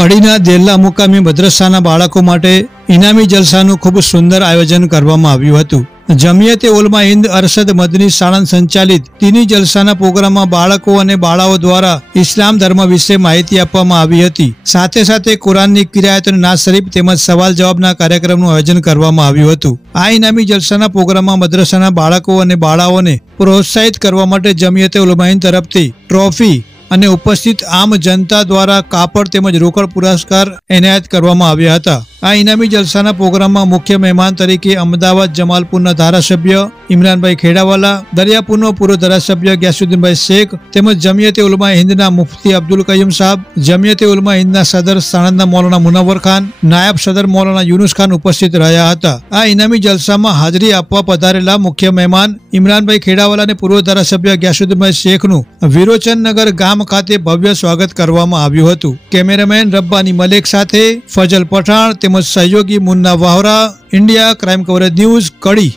કડીના દેલ્લા મુકામી મદ્રસાના બાળકો માટે ઇનામી જલસાનું ખૂબ સુંદર આયોજન કરવામાં આવ્યું હતું। જમિયતે ઉલમા હિન્દ અરશદ મદની સાણંદ સંચાલિત દીની જલસાના પ્રોગ્રામમાં બાળકો અને બાળાઓ દ્વારા ઇસ્લામ ધર્મ વિશે માહિતી આપવામાં આવી હતી। સાથે સાથે કુરાનની કિરાયત અને નાત શરીફ તેમજ સવાલ જવાબના કાર્યક્રમનું આયોજન કરવામાં આવ્યું હતું। આ ઇનામી જલસાના પ્રોગ્રામમાં મદ્રસાના બાળકો અને બાળાઓને પ્રોત્સાહિત કરવા માટે જમિયતે ઉલમા હિન્દ તરફથી ટ્રોફી અને ઉપસ્થિત આમ જનતા દ્વારા કાપડ તેમજ રોકડ પુરસ્કાર એનાયત કરવામાં આવ્યા હતા। આ ઇનામી જલસાના પ્રોગ્રામમાં મુખ્ય મહેમાન તરીકે અમદાવાદ જમાલપુરના ધારાસભ્ય ઇમરાનભાઈ ખેડાવાલા, દરિયાપુરનો પૂર્વ ધારાસભ્ય ગ્યાસુદ્દીનભાઈ શેખ તેમજ જમિયતે ઉલમા હિન્દના મુફ્તી અબ્દુલ કયુમ સાહેબ, જમિયતે ઉલમા હિન્દના સદર સાણંદના મૌલાના મુનવ્વર ખાન, નાયબ સદર મૌલાના યુનુસ ખાન ઉપસ્થિત રહ્યા હતા। આ ઇનામી જલસામાં હાજરી આપવા પધારેલા મુખ્ય મહેમાન ઇમરાનભાઈ ખેડાવાલા અને પૂર્વ ધારાસભ્ય ગ્યાસુદ્દીનભાઈ શેખનું વિરોચનનગર ગામ ખાતે ભવ્ય સ્વાગત કરવામાં આવ્યું હતું। કેમેરામેન રબ્બાની મલેક સાથે ફજલ પઠાણ તેમજ સહયોગી Munna Vahra, India crime coverage news, Kadi.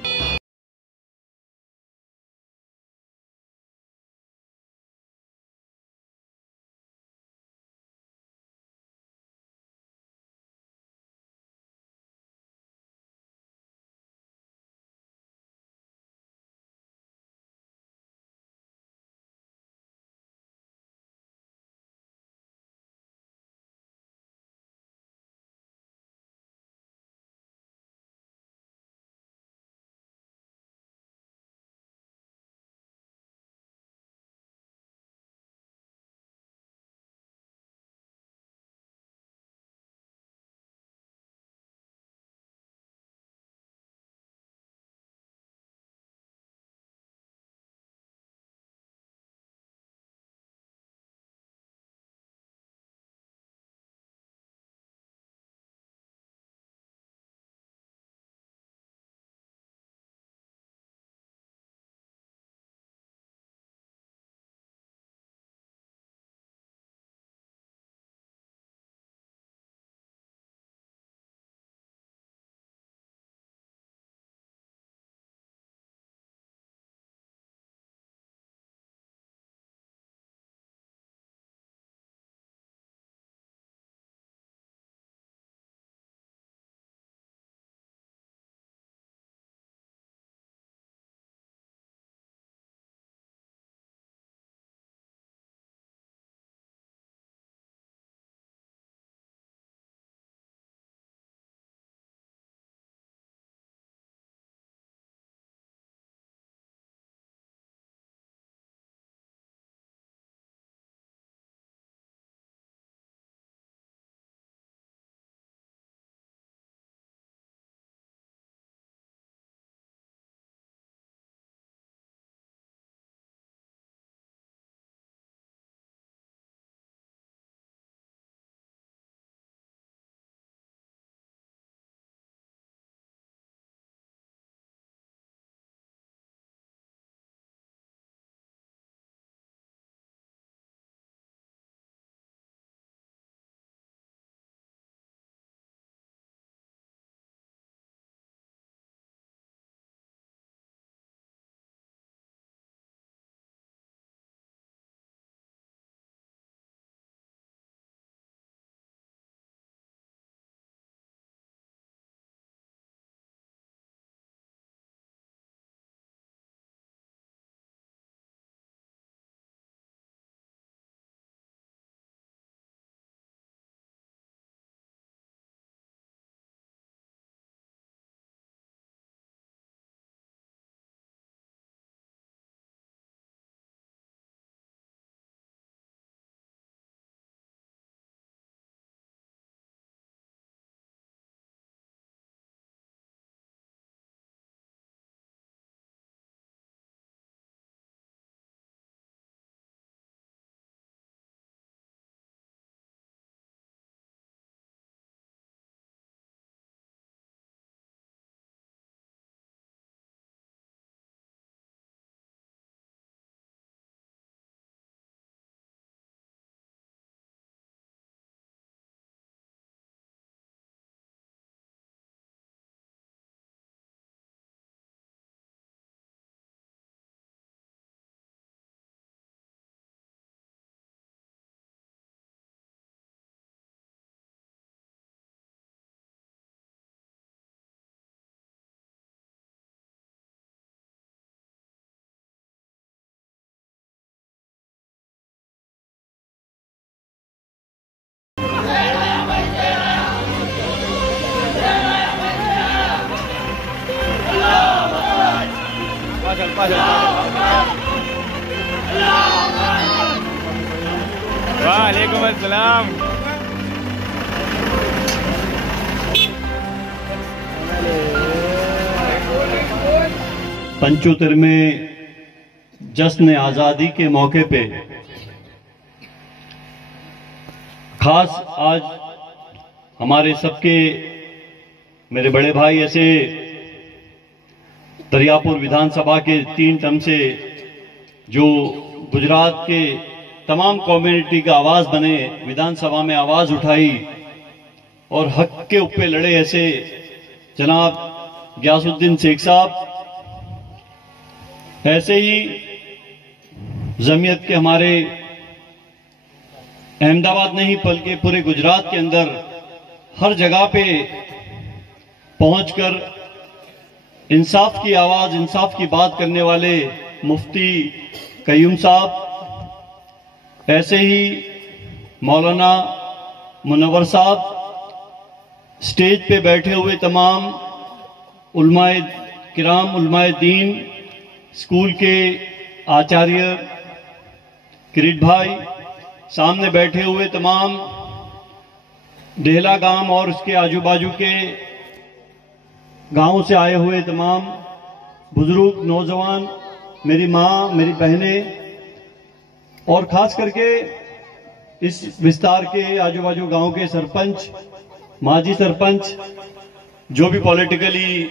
वालेकुम अस्सलाम। पंचोत्तर में जश्न आजादी के मौके पे खास आज हमारे सबके मेरे बड़े भाई ऐसे दरियापुर विधानसभा के 3 टर्म से जो गुजरात के तमाम कम्युनिटी का आवाज बने, विधानसभा में आवाज उठाई और हक के ऊपर लड़े, ऐसे जनाब गियासुद्दीन शेख साहब, ऐसे ही जमीयत के हमारे अहमदाबाद नहीं बल्कि पूरे गुजरात के अंदर हर जगह पे पहुंचकर इंसाफ की आवाज, इंसाफ की बात करने वाले मुफ्ती कयूम साहब, ऐसे ही मौलाना मुनव्वर साहब, स्टेज पे बैठे हुए तमाम उलमाए किराम, उलमाए दीन, स्कूल के आचार्य किरीट भाई, सामने बैठे हुए तमाम डेहला गांव और उसके आजू बाजू के गांवों से आए हुए तमाम बुजुर्ग, नौजवान, मेरी माँ, मेरी बहनें और खास करके इस विस्तार के आजू बाजू गांव के सरपंच, माजी सरपंच, जो भी पॉलिटिकली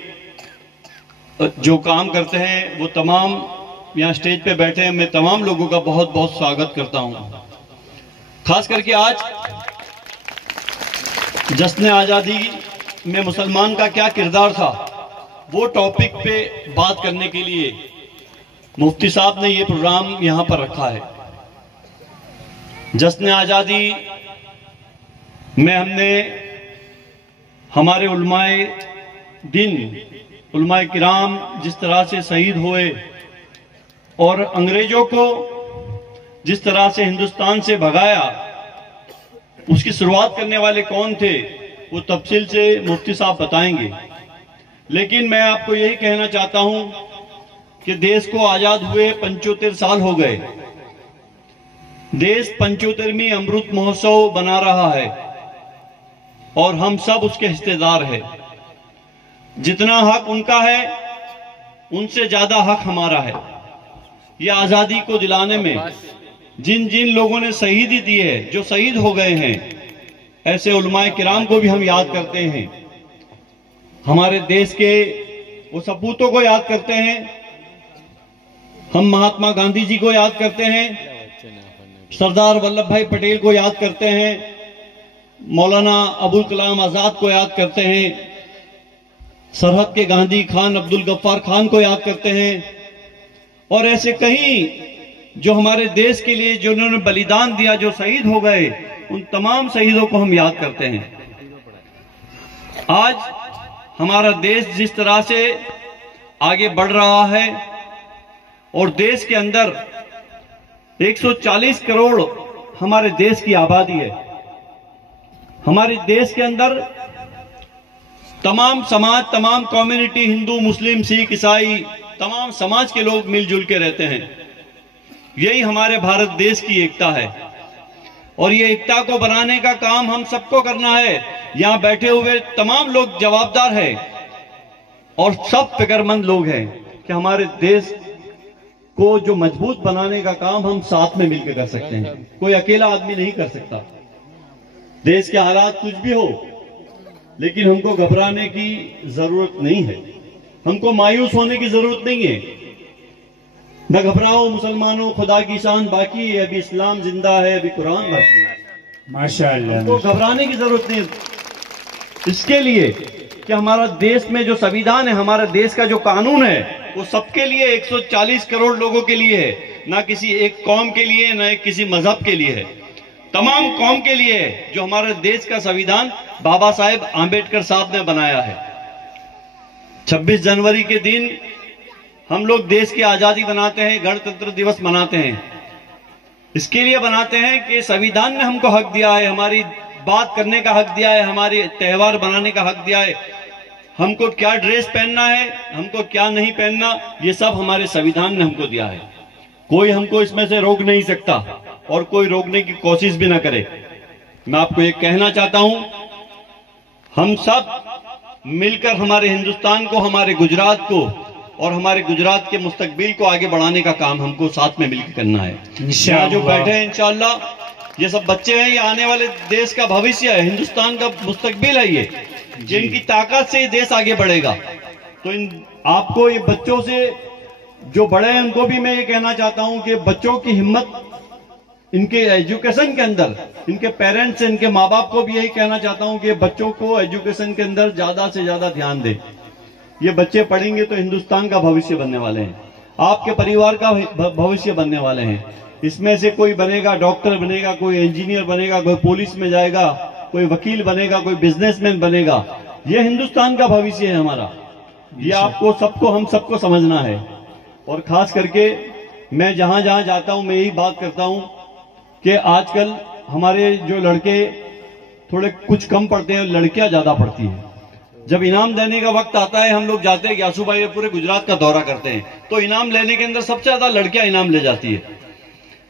जो काम करते हैं, वो तमाम यहाँ स्टेज पे बैठे हैं। मैं तमाम लोगों का बहुत बहुत स्वागत करता हूं। खास करके आज जश्न आजादी में मुसलमान का क्या किरदार था, वो टॉपिक पे बात करने के लिए मुफ्ती साहब ने ये प्रोग्राम यहां पर रखा है। जश्न आजादी में हमने हमारे उलमाए दिन, उलमाए किराम जिस तरह से शहीद हुए और अंग्रेजों को जिस तरह से हिंदुस्तान से भगाया, उसकी शुरुआत करने वाले कौन थे, वो तफसील से मुफ्ती साहब बताएंगे। लेकिन मैं आपको यही कहना चाहता हूं कि देश को आजाद हुए 75 साल हो गए। देश 75वीं अमृत महोत्सव बना रहा है और हम सब उसके हिस्सेदार हैं। जितना हक उनका है, उनसे ज्यादा हक हमारा है। ये आजादी को दिलाने में जिन जिन लोगों ने शहीदी दी है, जो शहीद हो गए हैं, ऐसे उलमाए किराम को भी हम याद करते हैं। हमारे देश के वो सपूतों को याद करते हैं। हम महात्मा गांधी जी को याद करते हैं, सरदार वल्लभ भाई पटेल को याद करते हैं, मौलाना अबुल कलाम आजाद को याद करते हैं, सरहद के गांधी खान अब्दुल गफ्फार खान को याद करते हैं, और ऐसे कई जो हमारे देश के लिए जिन्होंने बलिदान दिया, जो शहीद हो गए, उन तमाम शहीदों को हम याद करते हैं। आज हमारा देश जिस तरह से आगे बढ़ रहा है और देश के अंदर 140 करोड़ हमारे देश की आबादी है। हमारे देश के अंदर तमाम समाज, तमाम कम्युनिटी, हिंदू, मुस्लिम, सिख, ईसाई, तमाम समाज के लोग मिलजुल के रहते हैं। यही हमारे भारत देश की एकता है और ये एकता को बनाने का काम हम सबको करना है। यहां बैठे हुए तमाम लोग जवाबदार हैं और सब फिक्रमंद लोग हैं कि हमारे देश को जो मजबूत बनाने का काम हम साथ में मिलकर कर सकते हैं। कोई अकेला आदमी नहीं कर सकता। देश के हालात कुछ भी हो, लेकिन हमको घबराने की जरूरत नहीं है, हमको मायूस होने की जरूरत नहीं है। न घबराओ मुसलमानों, खुदा की शान बाकी है, अभी इस्लाम जिंदा है, अभी कुरान बाकी है। माशाअल्लाह। हमको घबराने की जरूरत नहीं। इसके लिए कि हमारा देश में जो संविधान है, हमारा देश का जो कानून है, वो सबके लिए 140 करोड़ लोगों के लिए है, ना किसी एक कौम के लिए, ना किसी मजहब के लिए है, तमाम कौम के लिए है। जो हमारे देश का संविधान बाबा साहेब आंबेडकर साहब ने बनाया है। 26 जनवरी के दिन हम लोग देश की आजादी बनाते हैं, गणतंत्र दिवस मनाते हैं। इसके लिए बनाते हैं कि संविधान ने हमको हक दिया है, हमारी बात करने का हक दिया है, हमारे त्योहार बनाने का हक दिया है। हमको क्या ड्रेस पहनना है, हमको क्या नहीं पहनना, ये सब हमारे संविधान ने हमको दिया है। कोई हमको इसमें से रोक नहीं सकता और कोई रोकने की कोशिश भी ना करे। मैं आपको एक कहना चाहता हूं, हम सब मिलकर हमारे हिंदुस्तान को, हमारे गुजरात को और हमारे गुजरात के मुस्तकबिल को आगे बढ़ाने का काम हमको साथ में मिलकर करना है। यहाँ जो बैठे हैं इंशाअल्लाह, ये सब बच्चे हैं, ये आने वाले देश का भविष्य है, हिंदुस्तान का मुस्तकबिल है। ये जिनकी ताकत से ये देश आगे बढ़ेगा। तो आपको ये बच्चों से, जो बड़े हैं उनको भी मैं ये कहना चाहता हूं कि बच्चों की हिम्मत, इनके एजुकेशन के अंदर, इनके पेरेंट्स से, इनके माँ बाप को भी यही कहना चाहता हूं कि बच्चों को एजुकेशन के अंदर ज्यादा से ज्यादा ध्यान दें। ये बच्चे पढ़ेंगे तो हिंदुस्तान का भविष्य बनने वाले हैं, आपके परिवार का भविष्य बनने वाले हैं। इसमें से कोई बनेगा, डॉक्टर बनेगा, कोई इंजीनियर बनेगा, कोई पुलिस में जाएगा, कोई वकील बनेगा, कोई बिजनेसमैन बनेगा। ये हिंदुस्तान का भविष्य है हमारा। ये आपको सबको, हम सबको समझना है। और खास करके मैं जहां जहां जाता हूं मैं यही बात करता हूं कि आजकल हमारे जो लड़के थोड़े कुछ कम पढ़ते हैं, लड़कियां ज्यादा पढ़ती हैं। जब इनाम देने का वक्त आता है, हम लोग जाते हैं ग्यासू भाई पूरे गुजरात का दौरा करते हैं, तो इनाम लेने के अंदर सबसे ज्यादा लड़कियां इनाम ले जाती है।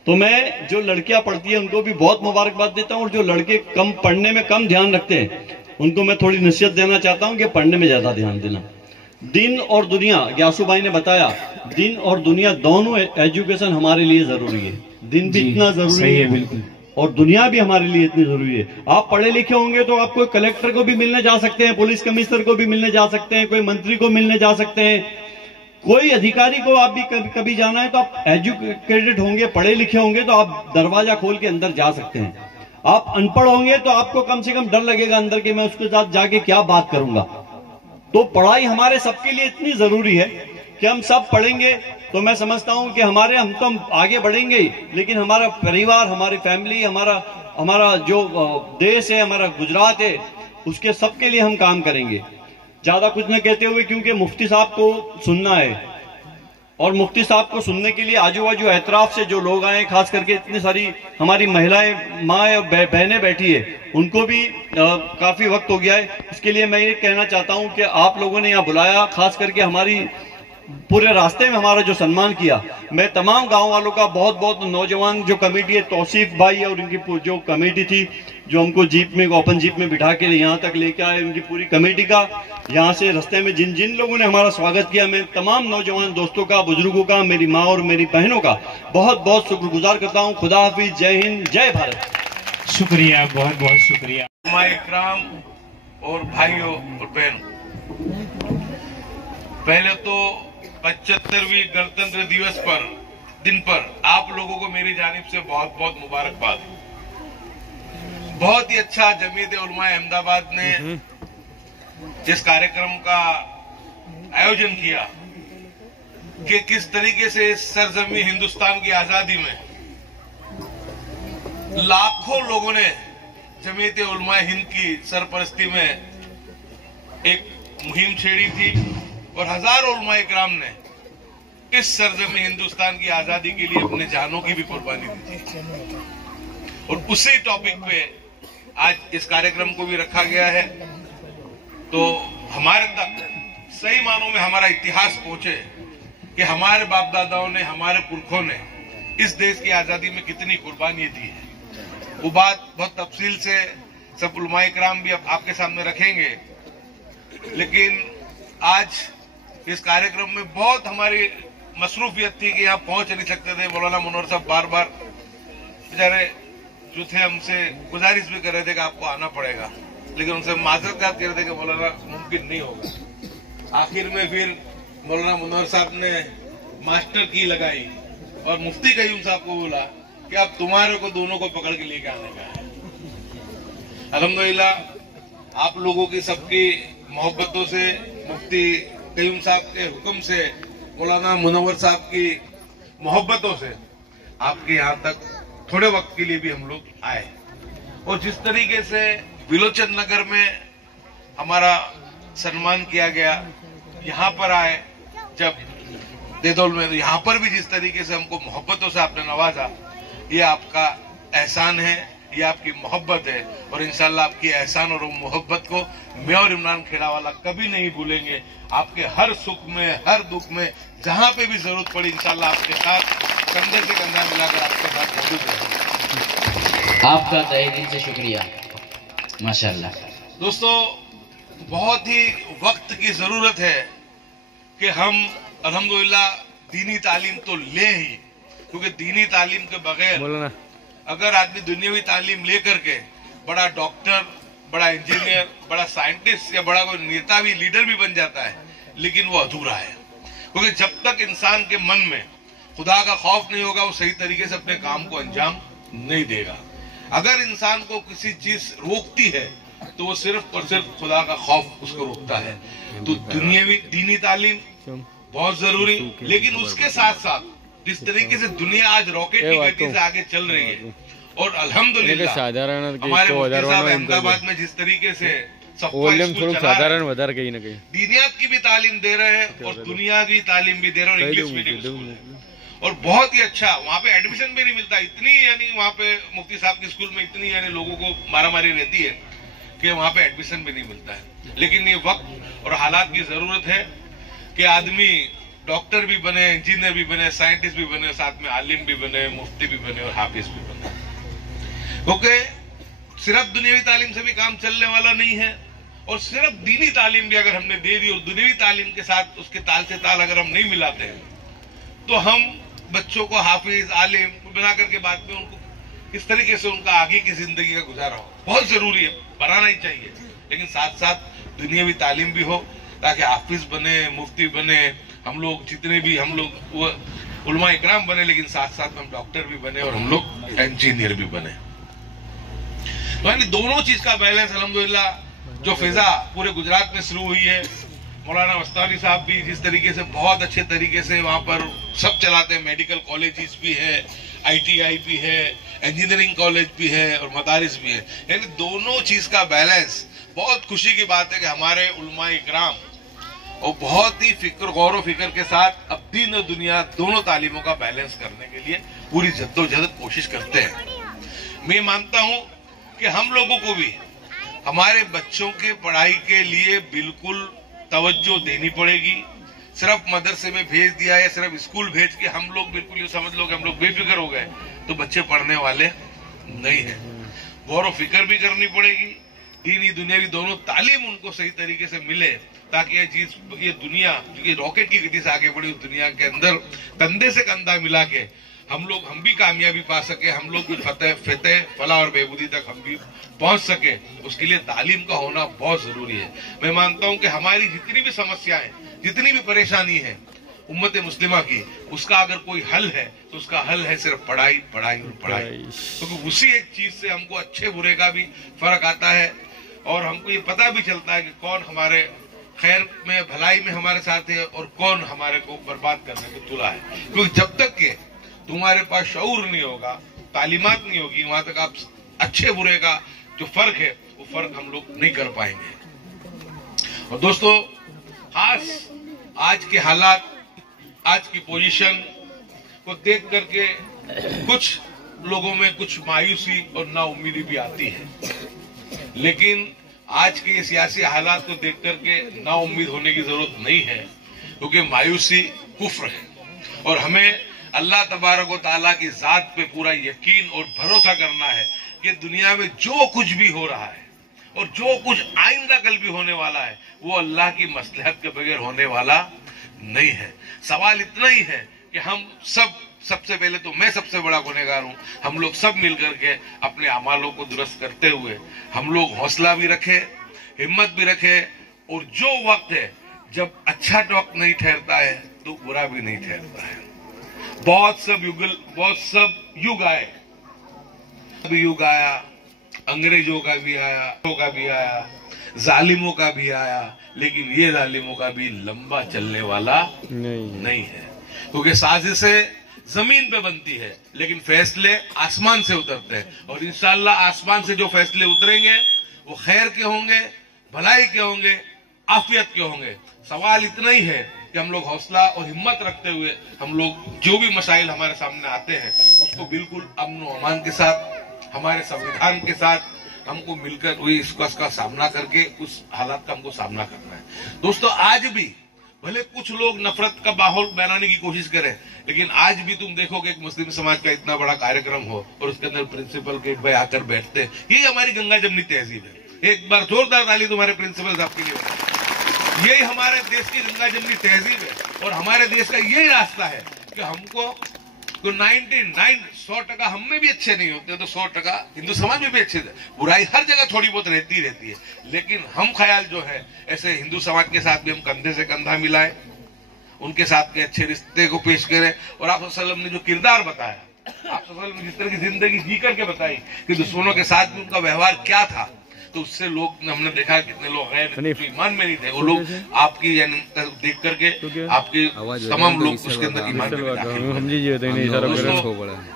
तो मैं जो लड़कियां पढ़ती है उनको भी बहुत मुबारकबाद देता हूं, और जो लड़के कम पढ़ने में कम ध्यान रखते हैं उनको मैं थोड़ी नसीहत देना चाहता हूं कि पढ़ने में ज्यादा ध्यान देना। दिन और दुनिया, ग्यासू भाई ने बताया, दिन और दुनिया दोनों एजुकेशन हमारे लिए जरूरी है। दिन भी इतना जरूरी है बिल्कुल, और दुनिया भी हमारे लिए इतनी जरूरी है। आप पढ़े लिखे होंगे तो आप कोई कलेक्टर को भी मिलने जा सकते हैं, पुलिस कमिश्नर को भी मिलने जा सकते हैं, कोई मंत्री को मिलने जा सकते हैं, कोई अधिकारी को आप भी कभी जाना है तो आप एजुकेटेड होंगे, पढ़े लिखे होंगे तो आप दरवाजा खोल के अंदर जा सकते हैं। आप अनपढ़ होंगे तो आपको कम से कम डर लगेगा अंदर कि मैं उसके साथ जाके क्या बात करूंगा। तो पढ़ाई हमारे सबके लिए इतनी जरूरी है कि हम सब पढ़ेंगे तो मैं समझता हूं कि हम तो आगे बढ़ेंगे, लेकिन हमारा परिवार, हमारी फैमिली, हमारा जो देश है, हमारा गुजरात है, उसके सबके लिए हम काम करेंगे। ज्यादा कुछ न कहते हुए, क्योंकि मुफ्ती साहब को सुनना है, और मुफ्ती साहब को सुनने के लिए आजू बाजू एतराफ से जो लोग आए, खास करके इतनी सारी हमारी महिलाएं, माँ और बहनें बैठी है, उनको भी काफी वक्त हो गया है। इसके लिए मैं ये कहना चाहता हूं कि आप लोगों ने यहाँ बुलाया, खास करके हमारी पूरे रास्ते में हमारा जो सम्मान किया, मैं तमाम गांव वालों का बहुत बहुत, नौजवान जो कमेटी है, तौसीफ भाई और उनकी जो कमेटी थी, जो हमको जीप में, ओपन जीप में बिठा के यहाँ तक लेके आए, उनकी पूरी कमेटी का, यहाँ से रास्ते में जिन जिन लोगों ने हमारा स्वागत किया, मैं तमाम नौजवान दोस्तों का, बुजुर्गों का, मेरी माँ और मेरी बहनों का बहुत बहुत शुक्रगुजार करता हूँ। खुदा हाफिज, जय हिंद, जय भारत। शुक्रिया, बहुत बहुत शुक्रिया। हमारे इकराम और भाइयों और बहनों, पहले तो 75वीं गणतंत्र दिवस दिन पर आप लोगों को मेरी जानिब से बहुत बहुत मुबारकबाद। बहुत ही अच्छा जमीयत उलमा अहमदाबाद ने जिस कार्यक्रम का आयोजन किया कि किस तरीके से इस सरजमी हिंदुस्तान की आजादी में लाखों लोगों ने जमीयत उलमा हिंद की सरपरस्ती में एक मुहिम छेड़ी थी, और हजारों उलमा इकराम ने इस सरजमी हिंदुस्तान की आजादी के लिए अपने जानों की भी कुर्बानी दी थी। और उसी टॉपिक पे आज इस कार्यक्रम को भी रखा गया है, तो हमारे तक सही मानों में हमारा इतिहास पहुंचे कि हमारे बाप दादाओं ने, हमारे पुरखों ने इस देश की आजादी में कितनी कुर्बानी दी है। वो बात बहुत तफसील से सब उलमा इकराम भी आपके सामने रखेंगे, लेकिन आज इस कार्यक्रम में बहुत हमारी मसरूफियत थी कि यहाँ पहुंच नहीं सकते थे। मौलाना मुनव्वर साहब बार बार बेचारे जो थे हमसे गुजारिश भी कर रहे थे कि आपको आना पड़ेगा, लेकिन उनसे माजरत कर रहे थे कि मौलाना मुमकिन नहीं होगा। आखिर में फिर मौलाना मुनव्वर साहब ने मास्टर की लगाई और मुफ्ती कयूम साहब को बोला कि अब तुम्हारे को दोनों को पकड़ के लेके आने का है। अल्हम्दुलिल्लाह आप लोगों की सबकी मोहब्बतों से, मुफ्ती कयूम साहब के हुक्म से, मौलाना मुनव्वर साहब की मोहब्बतों से आपके यहाँ तक थोड़े वक्त के लिए भी हम लोग आए। और जिस तरीके से विलोचन नगर में हमारा सम्मान किया गया, यहाँ पर आए जब देदौल में, तो यहाँ पर भी जिस तरीके से हमको मोहब्बतों से आपने नवाजा, ये आपका एहसान है। ये आपकी मोहब्बत है और इंशाल्लाह आपकी एहसान और मोहब्बत को मैं और इमरान खेड़ावाला कभी नहीं भूलेंगे। आपके हर सुख में, हर दुख में, जहां पे भी जरूरत पड़ी इंशाल्लाह आपके साथ कंधे से कंधा मिलाकर आपके साथ मौजूद रहेंगे। आपका तहे दिल से शुक्रिया, माशाल्लाह। दोस्तों, बहुत ही वक्त की जरूरत है कि हम अल्हम्दुलिल्लाह दीनी तालीम तो ले ही, क्योंकि दीनी तालीम के बगैर अगर आदमी दुनियावी तालीम लेकर के बड़ा डॉक्टर, बड़ा इंजीनियर, बड़ा साइंटिस्ट या बड़ा कोई नेता भी, लीडर भी बन जाता है, लेकिन वो अधूरा है। क्योंकि जब तक इंसान के मन में खुदा का खौफ नहीं होगा, वो सही तरीके से अपने काम को अंजाम नहीं देगा। अगर इंसान को किसी चीज रोकती है तो वो सिर्फ और सिर्फ खुदा का खौफ उसको रोकता है। तो दुनियावी दीनी तालीम बहुत जरूरी, लेकिन उसके साथ साथ जिस तरीके से दुनिया आज रॉकेट की गति से आगे चल रही है और अल्हम्दुलिल्लाह हमारे मुफ्ती साहब अहमदाबाद में जिस तरीके से दीनियात की भी तालीम दे रहे हैं और दुनिया की तालीम भी दे रहे हैं, इंग्लिश मीडियम स्कूल है और बहुत ही अच्छा। वहाँ पे एडमिशन भी नहीं मिलता, इतनी यानी वहाँ पे मुफ्ती साहब के स्कूल में इतनी यानी लोगों को मारामारी रहती है कि वहाँ पे एडमिशन भी नहीं मिलता है। लेकिन ये वक्त और हालात की जरूरत है कि आदमी डॉक्टर भी बने, इंजीनियर भी बने, साइंटिस्ट भी बने, साथ में आलिम भी बने, मुफ्ती भी बने और हाफिज भी बने। क्योंकि सिर्फ दुनियावी तालीम से भी काम चलने वाला नहीं है और सिर्फ दीनी तालीम भी अगर हमने दे दी और दुनियावी तालीम के साथ उसके ताल से ताल अगर हम नहीं मिलाते हैं तो हम बच्चों को हाफिज, आलिम बना करके बाद में उनको इस तरीके से उनका आगे की जिंदगी का गुजारा हो। बहुत जरूरी है, बनाना ही चाहिए, लेकिन साथ साथ दुनियावी तालीम भी हो ताकि हाफिज बने, मुफ्ती बने, हम लोग जितने भी हम लोग वो उलमा इकराम बने, लेकिन साथ साथ हम डॉक्टर भी बने और हम लोग इंजीनियर भी बने। तो यानी दोनों चीज का बैलेंस अल्हम्दुलिल्लाह जो फिजा पूरे गुजरात में शुरू हुई है, मौलाना मस्तानी साहब भी जिस तरीके से बहुत अच्छे तरीके से वहां पर सब चलाते हैं, मेडिकल कॉलेजेस भी है, ITI भी है, इंजीनियरिंग कॉलेज भी है और मदारिस भी है। यानी दोनों चीज का बैलेंस, बहुत खुशी की बात है कि हमारे उलमा इकराम और बहुत ही गौर फिक्र के साथ अब दीन और दुनिया दोनों तालीमों का बैलेंस करने के लिए पूरी जद्दोजहद कोशिश करते हैं। मैं मानता हूं कि हम लोगों को भी हमारे बच्चों के पढ़ाई के लिए बिल्कुल तवज्जो देनी पड़ेगी। सिर्फ मदरसे में भेज दिया या सिर्फ स्कूल भेज के हम लोग बिल्कुल ये समझ लो कि हम लोग बेफिक्र हो गए तो बच्चे पढ़ने वाले नहीं है। गौर फिक्र भी करनी पड़ेगी, दीनी दुनियावी दोनों तालीम उनको सही तरीके से मिले ताकि ये दुनिया जो रॉकेट की गति से आगे बढ़ी, उस दुनिया के अंदर कंधे से कंधा मिला के हम भी कामयाबी पा सके, हम लोग भी फतेह फलाह और बेबूदी तक हम भी पहुंच सके। उसके लिए तालीम का होना बहुत जरूरी है। मैं मानता हूं कि हमारी जितनी भी समस्याएं, जितनी भी परेशानी है उम्मत मुस्लिमा की, उसका अगर कोई हल है तो उसका हल है सिर्फ पढ़ाई, पढ़ाई और पढ़ाई। क्योंकि उसी एक चीज से हमको अच्छे बुरे का भी फर्क आता है और हमको ये पता भी चलता है कि कौन हमारे खैर में, भलाई में हमारे साथ है और कौन हमारे को बर्बाद करने को तुला है। क्योंकि जब तक के तुम्हारे पास शऊर नहीं होगा, तालीमात नहीं होगी, वहां तक आप अच्छे बुरे का जो फर्क है वो फर्क हम लोग नहीं कर पाएंगे। और दोस्तों, खास आज के हालात, आज की पोजीशन को देख करके कुछ लोगों में कुछ मायूसी और नाउम्मीदी भी आती है, लेकिन आज के ये सियासी हालात को देख करके नाउम्मीद होने की जरूरत नहीं है, क्योंकि मायूसी कुफ्र है और हमें अल्लाह तबारक व तआला की जात पे पूरा यकीन और भरोसा करना है कि दुनिया में जो कुछ भी हो रहा है और जो कुछ आइंदा कल भी होने वाला है वो अल्लाह की मसलहत के बगैर होने वाला नहीं है। सवाल इतना ही है कि हम सबसे पहले तो मैं सबसे बड़ा गुनहगार हूं, हम लोग सब मिलकर के अपने अमालों को दुरुस्त करते हुए हम लोग हौसला भी रखें, हिम्मत भी रखें और जो वक्त है जब अच्छा वक्त नहीं ठहरता है तो बुरा भी नहीं ठहरता है। बहुत सब युग आए, युग आया, अंग्रेजों का भी आया, जालिमों का भी आया, लेकिन ये जालिमों का भी लंबा चलने वाला नहीं है। क्योंकि साजिशें जमीन पे बनती है लेकिन फैसले आसमान से उतरते हैं और इंशाअल्लाह आसमान से जो फैसले उतरेंगे वो खैर के होंगे, भलाई के होंगे, आफियत के होंगे। सवाल इतना ही है कि हम लोग हौसला और हिम्मत रखते हुए हम लोग जो भी मसाइल हमारे सामने आते हैं उसको बिल्कुल अमन और अमान के साथ, हमारे संविधान के साथ हमको मिलकर वही इसका सामना करके उस हालात का हमको सामना करना है। दोस्तों, आज भी भले कुछ लोग नफरत का माहौल बनाने की कोशिश करें, लेकिन आज भी तुम देखोगे एक मुस्लिम समाज का इतना बड़ा कार्यक्रम हो और उसके अंदर प्रिंसिपल के भाई आकर बैठते हैं। यही हमारी गंगा जमनी तहजीब है। एक बार जोरदार ताली तुम्हारे प्रिंसिपल साहब के लिए। यही हमारे देश की गंगा जमनी तहजीब है और हमारे देश का यही रास्ता है कि हमको तो 100% हम में भी अच्छे नहीं होते तो 100% हिंदू समाज में भी अच्छे। बुराई हर जगह थोड़ी बहुत रहती है, लेकिन हम ख्याल जो है ऐसे हिंदू समाज के साथ भी हम कंधे से कंधा मिलाएं, उनके साथ के अच्छे रिश्ते को पेश करें। और आप सल्लल्लाहु अलैहि वसल्लम ने जो किरदार बताया, आप सल्लल्लाहु अलैहि वसल्लम ने जिस तरह की जिंदगी जी करके बताई कि दुश्मनों के साथ भी उनका व्यवहार क्या था, तो उससे लोग हमने देखा कितने लोग हैं जो ईमान में नहीं थे, वो लोग आपकी देख करके आपकी तमाम लोग उसके अंदर ईमान में दाखिल।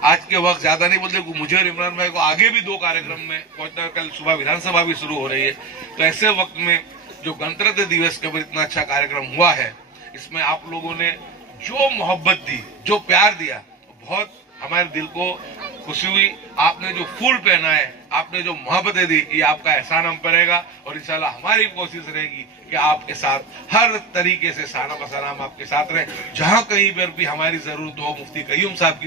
आज के वक्त ज्यादा नहीं बोलते, मुझे और इमरान भाई को आगे भी 2 कार्यक्रम में पहुंचना, कल सुबह विधानसभा भी शुरू हो रही है। तो ऐसे वक्त में जो गणतंत्र दिवस का इतना अच्छा कार्यक्रम हुआ है, इसमें आप लोगों ने जो मोहब्बत दी, जो प्यार दिया, बहुत हमारे दिल को खुशी हुई। आपने जो फूल पहनाए, आपने जो मोहब्बतें दी, ये आपका एहसान हम पड़ेगा और इंशाल्लाह हमारी कोशिश रहेगी कि आपके साथ हर तरीके से साना बसलाम आपके साथ रहे। जहां कहीं पर भी हमारी जरूरत हो, मुफ्ती कयूम साहब की